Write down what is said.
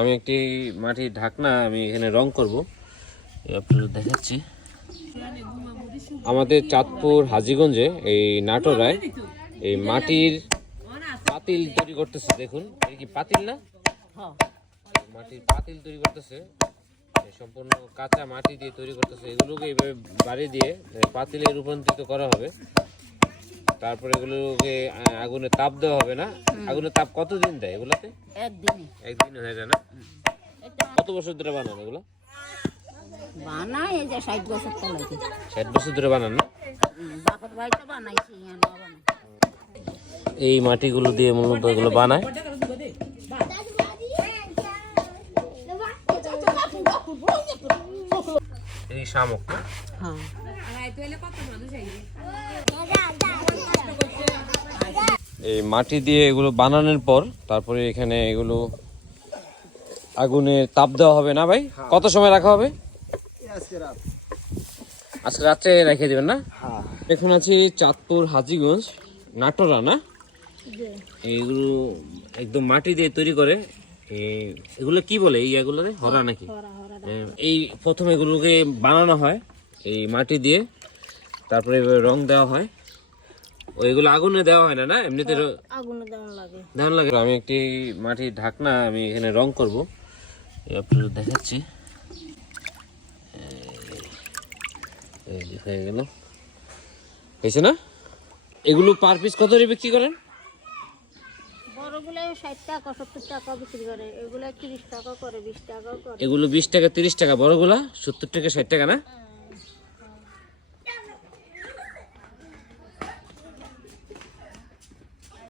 আমি একটি মাটির ঢাকনা আমি এখানে রং করব, আপনাদের দেখাচ্ছি। আমাদের চাঁদপুর হাজীগঞ্জে এই নাটোরায় এই মাটির পাতিল তৈরি করতেছে। দেখুন, এই কি পাতিল না, মাটির পাতিল তৈরি করতেছে, সম্পূর্ণ কাঁচা মাটি দিয়ে তৈরি করতেছে। এগুলোকে এইভাবে বাড়ি দিয়ে পাতিলে রূপান্তরিত করা হবে। তারপরে এগুলোকে আগুনে তাপ দেওয়া হবে না। আগুনে তাপ কতদিন দেয় এগুলাতে? একদিন হয়ে যায় না? কত বছর ধরে বানান এগুলো? বানাই এই যে 60 বছর চলে। 60 বছর ধরে বানান না? বাপের বাড়িতে বানাইছি, এই মাটিগুলো দিয়ে মূলত এগুলো বানায়। এই শামুক না? হ্যাঁ। এই মাটি দিয়ে এগুলো বানানোর পর তারপরে এখানে এগুলো আগুনে তাপ দেওয়া হবে না ভাই? কত সময় রাখা হবে? আজকে রাত্রে রেখে দেবেন না? এখন আছি চাঁদপুর হাজীগঞ্জ নাটোরা না? এইগুলো একদম মাটি দিয়ে তৈরি করে। এগুলো কি বলে এই এগুলো? হরা নাকি? এই প্রথম এগুলোকে বানানো হয় এই মাটি দিয়ে, তারপরে রং দেওয়া হয়। ওইগুলো আগুনে দেওয়া হয় না? না এমনিতে আগুনে দেওয়া লাগে। ধান লাগে। আমি একটি মাটির ঢাকনা আমি এখানে রং করব, আপনাদের দেখাচ্ছি। হয়ে গেল, হয়েছে না? এগুলো পার পিস কত করে বিক্রি করেন? বড়গুলো 60 টাকা 70 টাকা বিক্রি করে, এগুলো 30 টাকা করে, 20 টাকা করে। এগুলো 20 টাকা 30 টাকা, বড়গুলা 70 টাকা 60 টাকা না?